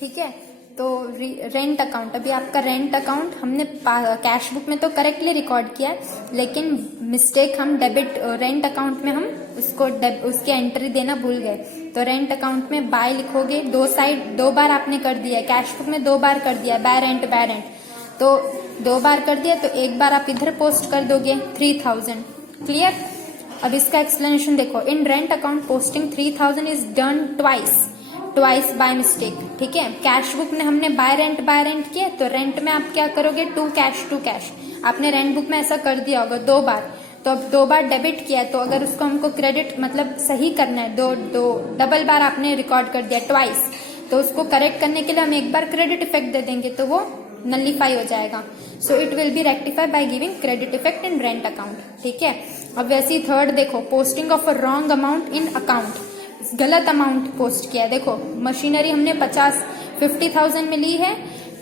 ठीक है। तो रेंट अकाउंट, अभी आपका रेंट अकाउंट हमने कैश बुक में तो करेक्टली रिकॉर्ड किया है, लेकिन मिस्टेक हम डेबिट रेंट अकाउंट में हम उसको उसकी एंट्री देना भूल गए। तो रेंट अकाउंट में बाय लिखोगे, दो बार आपने कर दिया है, कैश बुक में 2 बार कर दिया, बाय रेंट तो 2 बार कर दिया, तो 1 बार आप इधर पोस्ट कर दोगे 3000। क्लियर। अब इसका एक्सप्लेनेशन देखो, in rent account posting 3000 is done twice by mistake. ठीक है, कैश बुक में हमने बाय रेंट किया, तो रेंट में आप क्या करोगे, टू कैश। आपने रेंट बुक में ऐसा कर दिया होगा 2 बार, तो अब 2 बार डेबिट किया, तो अगर उसको हमको क्रेडिट मतलब सही करना है, दो डबल बार आपने रिकॉर्ड कर दिया ट्वाइस, तो उसको करेक्ट करने के लिए हम 1 बार क्रेडिट इफेक्ट दे देंगे, तो वो नलीफाई हो जाएगा। So it will be rectify by giving credit effect in rent account. ठीक है। अब वैसे ही थर्ड देखो, posting of a wrong amount in account, गलत अमाउंट पोस्ट किया। देखो मशीनरी हमने 50,000 में ली है,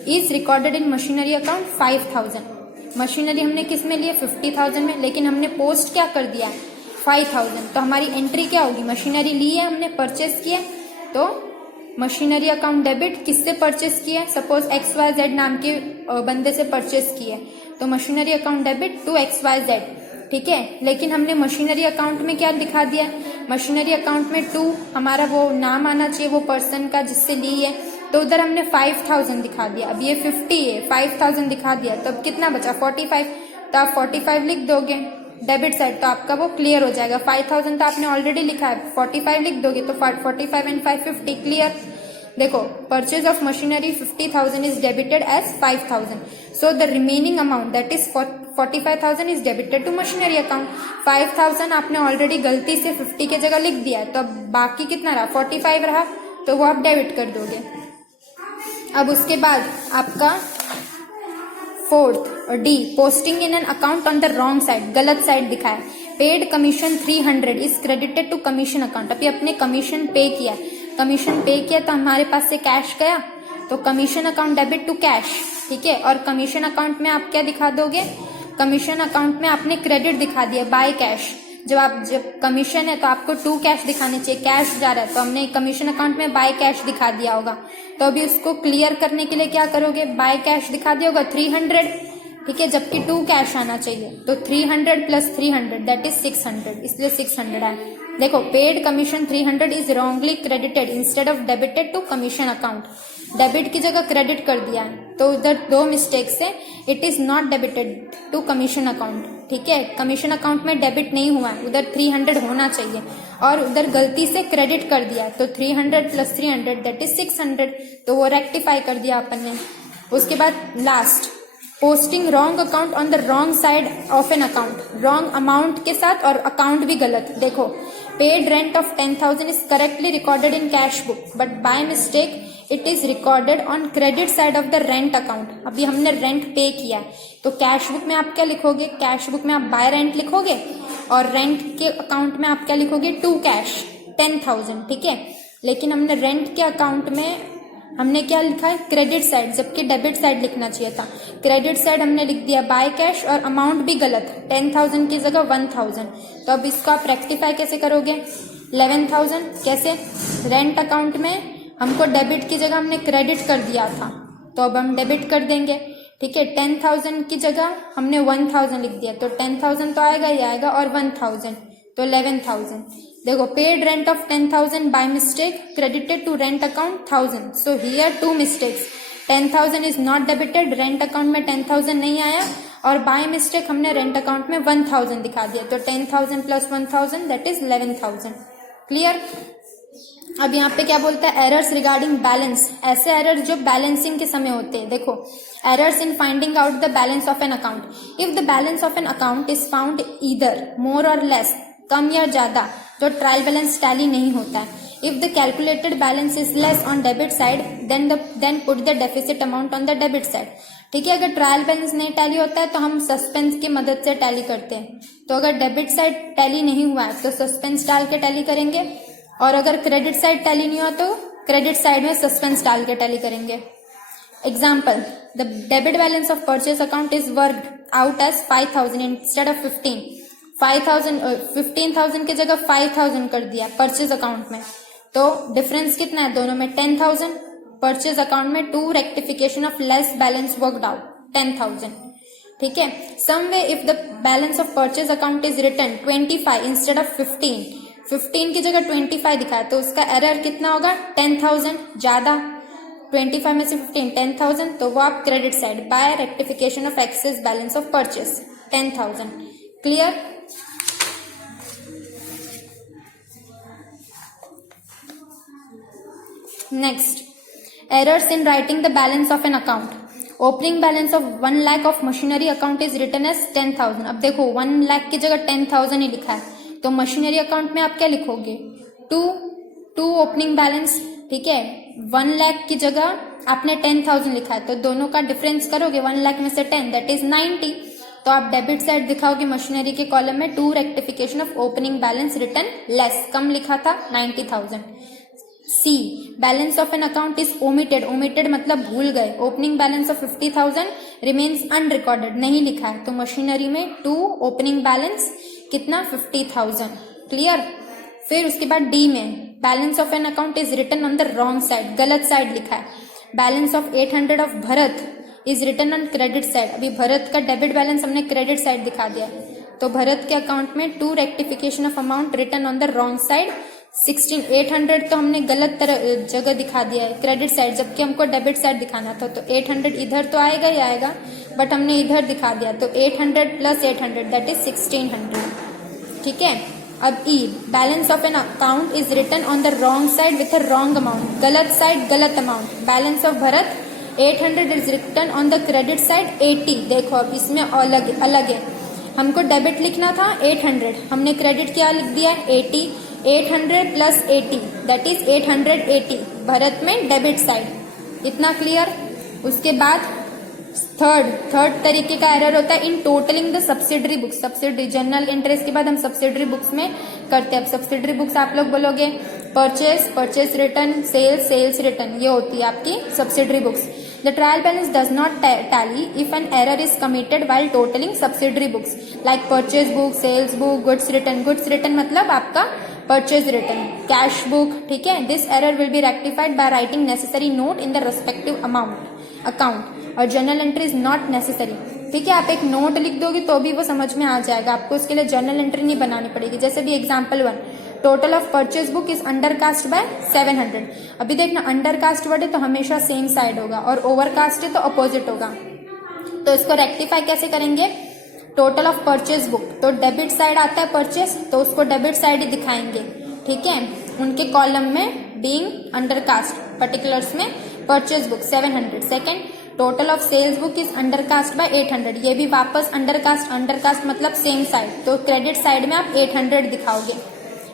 is recorded in machinery account 5,000। Machinery हमने किस में ली है, 50,000 में, लेकिन हमने पोस्ट क्या कर दिया, 5,000। तो हमारी एंट्री क्या होगी, मशीनरी ली है हमने, परचेस किया, तो मशीनरी अकाउंट डेबिट किससे परचेस किया, सपोज XYZ नाम के बंदे से परचेस किया, तो machinery account debit to XYZ। ठीक है, लेकिन हमने मशीनरी अकाउंट में क्या दिखा दिया, मशीनरी अकाउंट में 2 हमारा वो नाम आना चाहिए वो पर्सन का जिससे ली है, तो उधर हमने 5,000 दिखा दिया। अब ये 50 है, 5,000 दिखा दिया, तो अब कितना बचा 45, तो आप 45 लिख दोगे डेबिट साइड, तो आपका वो क्लियर हो जाएगा। 5,000 तो आपने ऑलरेडी लिखा है, 45 लिख दोगे, तो 45 एंड 5 50 क्लियर। देखो, purchase of machinery 50,000 is debited as 5,000, so the remaining amount that is 45,000 is debited to machinery account. 5,000 आपने ऑलरेडी गलती से 50 की जगह लिख दिया, तो अब बाकी कितना रहा, 45 रहा, तो वो आप डेबिट कर दोगे। अब उसके बाद आपका fourth D, posting in an account on the wrong side, गलत साइड दिखाया। Paid commission 300 is credited to commission account. अभी अपने कमीशन पे किया, तो हमारे पास से कैश गया, तो commission account debit to cash. ठीक है, और कमीशन अकाउंट में आप क्या दिखा दोगे, कमीशन अकाउंट में आपने क्रेडिट दिखा दिया बाय कैश। जब कमीशन है तो आपको टू कैश दिखाने चाहिए, कैश जा रहा है तो हमने कमीशन अकाउंट में बाय कैश दिखा दिया होगा। तो अभी उसको क्लियर करने के लिए क्या करोगे, बाय कैश दिखा दिया होगा 300, ठीक है, जबकि टू कैश आना चाहिए, तो 300 प्लस 300 दैट इज 600, इसलिए 600 है। देखो, paid commission 300 is wrongly credited instead of debited to commission account. Debit की जगह क्रेडिट कर दिया है, तो उधर 2 मिस्टेक्स है, it is not debited to commission account. ठीक है, कमीशन अकाउंट में डेबिट नहीं हुआ है, उधर 300 होना चाहिए, और उधर गलती से क्रेडिट कर दिया, तो 300 प्लस 300 दैट इज 600, तो वो रेक्टिफाई कर दिया अपन ने। उसके बाद last, posting wrong account on the wrong side of an account, wrong amount के साथ और अकाउंट भी गलत। देखो, paid rent of 10,000 is correctly recorded in cash book, but by mistake it is recorded on credit side of the rent account. अभी हमने rent पे किया, तो कैश बुक में आप क्या लिखोगे, कैश बुक में आप बाय रेंट लिखोगे, और रेंट के अकाउंट में आप क्या लिखोगे, टू कैश 10,000। ठीक है, लेकिन हमने रेंट के अकाउंट में हमने क्या लिखा है, क्रेडिट साइड, जबकि डेबिट साइड लिखना चाहिए था। क्रेडिट साइड हमने लिख दिया बाय कैश, और अमाउंट भी गलत, 10,000 की जगह 1,000। तो अब इसको आप रेक्टिफाई कैसे करोगे, 11,000 कैसे, रेंट अकाउंट में हमको डेबिट की जगह हमने क्रेडिट कर दिया था, तो अब हम डेबिट कर देंगे। ठीक है, 10,000 की जगह हमने 1,000 लिख दिया, तो 10,000 तो आएगा ही आएगा, और 1,000 तो 11,000। देखो, paid rent of 10,000 by mistake credited to rent account 1,000, so here 2 mistakes, 10,000 is not debited, rent account में 10,000 नहीं आया, और बाय मिस्टेक हमने रेंट अकाउंट में 1,000 दिखा दिया, तो 10,000 प्लस 1,000 दैट इज 11,000। क्लियर। अब यहाँ पे क्या बोलता है, एरर्स रिगार्डिंग बैलेंस, ऐसे एरर्स जो बैलेंसिंग के समय होते हैं। देखो, errors in finding out the balance of an account, if the balance of an account is found either more or less, कम या ज्यादा, तो ट्रायल बैलेंस टैली नहीं होता है। If the calculated balance is less on debit side then put the deficit amount on the debit side. ठीक है, अगर trial balance नहीं टैली होता है तो हम सस्पेंस की मदद से टैली करते हैं, तो अगर डेबिट साइड टैली नहीं हुआ है तो सस्पेंस डाल के टैली करेंगे, और अगर क्रेडिट साइड टैली नहीं हुआ तो क्रेडिट साइड में सस्पेंस डाल के टैली करेंगे। Example, the debit balance of purchase account is worked out as 5,000 instead of 15,000 की जगह 5,000 कर दिया परचेज अकाउंट में, तो डिफरेंस कितना है दोनों में, 10,000। परचेज अकाउंट में 2 rectification of less balance worked out 10,000, ठीक है। Same way if the balance of purchase account is written 25 instead of 15 की जगह 25 दिखाया तो उसका एरर कितना होगा 10,000, ज्यादा 25 में से 15 10,000, तो वो आप credit side by rectification of excess balance of purchase 10,000। Clear? Next, errors in writing the balance of an account. Opening balance of 1 lakh of machinery account is written as 10,000। अब देखो 1 लाख की जगह 10,000 ही लिखा है, तो मशीनरी अकाउंट में आप क्या लिखोगे 2 ओपनिंग बैलेंस, ठीक है। 1 लाख की जगह आपने 10,000 लिखा है, तो दोनों का डिफरेंस करोगे 1 लाख में से 10 दैट इज 90, तो आप डेबिट साइड दिखाओगे मशीनरी के कॉलम में 2 rectification of opening balance return less, कम लिखा था 90,000। See, balance of an account is omitted, omitted मतलब भूल गए, opening balance of 50,000 remains unrecorded, नहीं लिखा है, तो मशीनरी में 2 ओपनिंग बैलेंस कितना 50,000। क्लियर? फिर उसके बाद डी में balance of an account is written on the wrong side, गलत साइड लिखा है। Balance of 800 of Bharat is written on credit side, अभी भरत का डेबिट बैलेंस हमने क्रेडिट साइड दिखा दिया, तो भरत के अकाउंट में 2 rectification of amount written on the wrong side. 800 तो हमने गलत जगह दिखा दिया है क्रेडिट साइड, जबकि हमको डेबिट साइड दिखाना था, तो 800 इधर तो आएगा ही आएगा, बट हमने इधर दिखा दिया, तो 800 प्लस 800 दैट इज 1600, ठीक है। अब E, balance of an account is written on the wrong side with a wrong amount, गलत साइड गलत amount. Balance of Bharat 800 is written on the credit side 80, देखो अब इसमें अलग है, हमको डेबिट लिखना था 800, हमने क्रेडिट क्या लिख दिया 80, 800 प्लस 80 दैट इज 880, भरत में डेबिट साइड। इतना क्लियर? उसके बाद थर्ड तरीके का एरर होता है in totalling the subsidiary books. Subsidiary journal entries के बाद हम सब्सिडरी बुक्स में करते हैं। अब सब्सिडरी बुक्स आप लोग बोलोगे परचेज रिटर्न, सेल्स रिटर्न, ये होती है आपकी subsidiary books. The trial balance does not tally if an error is committed while totaling subsidiary books like purchase book, sales book, goods return। goods return मतलब आपका purchase return, cash book, ठीक है। This error will be rectified by writing necessary note in the respective account और journal entry is not necessary, ठीक है। आप एक note लिख दोगे तो भी वो समझ में आ जाएगा, आपको उसके लिए जर्नल एंट्री नहीं बनानी पड़ेगी। जैसे भी example 1, total of purchase book is undercast bye 700। अभी देखना अंडरकास्ट वर्ड है तो हमेशा सेम साइड होगा, और ओवरकास्ट है तो अपोजिट होगा, तो इसको रेक्टिफाई कैसे करेंगे। टोटल ऑफ परचेज बुक, तो डेबिट साइड आता है परचेज, तो उसको डेबिट साइड ही दिखाएंगे, ठीक है। उनके कॉलम में बीइंग अंडरकास्ट, पर्टिकुलर्स में purchase book 700। Second, total of sales book is undercast by 800, ये भी वापस अंडरकास्ट मतलब सेम साइड, तो क्रेडिट साइड में आप 800 दिखाओगे।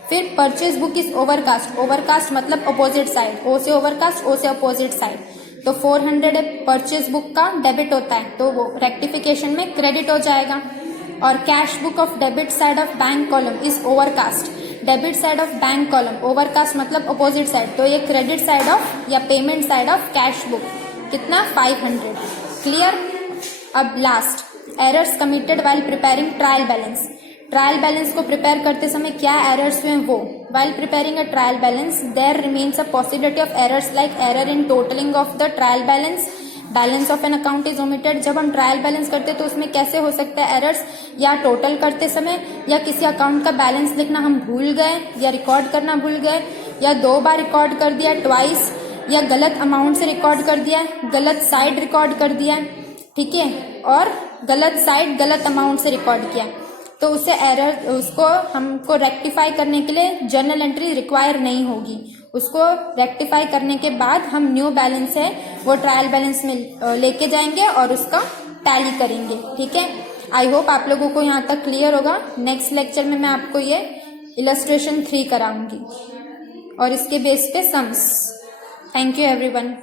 फिर परचेज बुक इज ओवरकास्ट मतलब अपोजिट साइड, ओ से ओवरकास्ट, ओ से अपोजिट साइड, तो 400 परचेज बुक का डेबिट होता है, तो वो रेक्टिफिकेशन में क्रेडिट हो जाएगा। और cash book of debit side of bank column is overcast, debit side of bank column, overcast मतलब अपोजिट साइड, तो ये क्रेडिट साइड ऑफ या payment side of cash book, कितना 500। क्लियर? अब last, errors committed while preparing trial balance. Trial balance को prepare करते समय क्या एरर्स हुए वो। While preparing a trial balance there remains a possibility of errors like error in totalling of the trial balance, balance of an account is omitted. जब हम trial balance करते हैं तो उसमें कैसे हो सकता है एरर्स, या टोटल करते समय, या किसी अकाउंट का बैलेंस लिखना हम भूल गए, या रिकॉर्ड करना भूल गए, या 2 बार रिकॉर्ड कर दिया ट्वाइस, या गलत अमाउंट से रिकॉर्ड कर दिया, गलत साइड रिकॉर्ड कर दिया, ठीक है, और गलत साइड गलत अमाउंट से रिकॉर्ड किया, तो उसे एरर, उसको हमको रेक्टिफाई करने के लिए जर्नल एंट्री रिक्वायर नहीं होगी। उसको रेक्टिफाई करने के बाद हम न्यू बैलेंस है वो ट्रायल बैलेंस में लेके जाएंगे और उसका टैली करेंगे, ठीक है। आई होप आप लोगों को यहाँ तक क्लियर होगा। नेक्स्ट लेक्चर में मैं आपको ये इलस्ट्रेशन 3 कराऊंगी और इसके बेस पे सम्स। Thank you everyone.